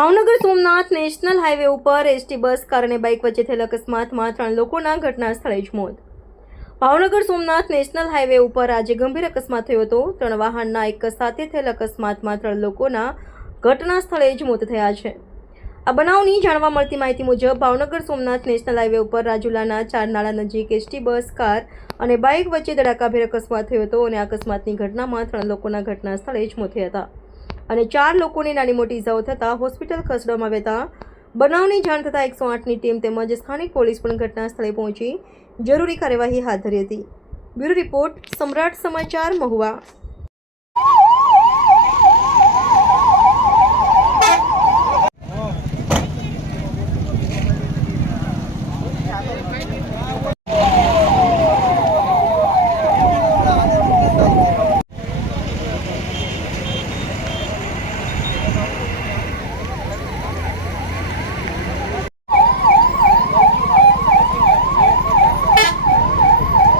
Bhavnagar Somnath national highway ઉપર ST bus car અને bike વચ્ચે થયેલ અકસ્માતમાં 3 લોકોના ઘટના સ્થળે જ મોત. ભાવનગર સોમનાથ નેશનલ હાઈવે ઉપર આજે ગંભીર અકસ્માત થયો હતો. 3 વાહનના એક સાથે થયેલ અકસ્માતમાં 3 લોકોના ઘટના સ્થળે જ મોત થયા છે. આ બનાવની જાણવા મળતી માહિતી મુજબ ભાવનગર સોમનાથ નેશનલ હાઈવે ઉપર રાજુલાના 4 નાળા નજીક એસટી બસ કાર અને બાઇક વચ્ચે ધડાકાભેર અકસ્માત થયો હતો અને અકસ્માતની ઘટનામાં 3 લોકોના ઘટના સ્થળે જ મોત થયા હતા અને 4 લોકોને નાની મોટી ઇજાઓ થતાં હોસ્પિટલ ખસેડવામાં આવ્યા હતા. બનાવની જાણ થતાં 108ની ટીમ તેમજ સ્થાનિક પોલીસ પણ ઘટના સ્થળે પહોંચી જરૂરી કાર્યવાહી હાથ ધરી હતી. બ્યુરો રિપોર્ટ, સમ્રાટ સમાચાર, મહુવા.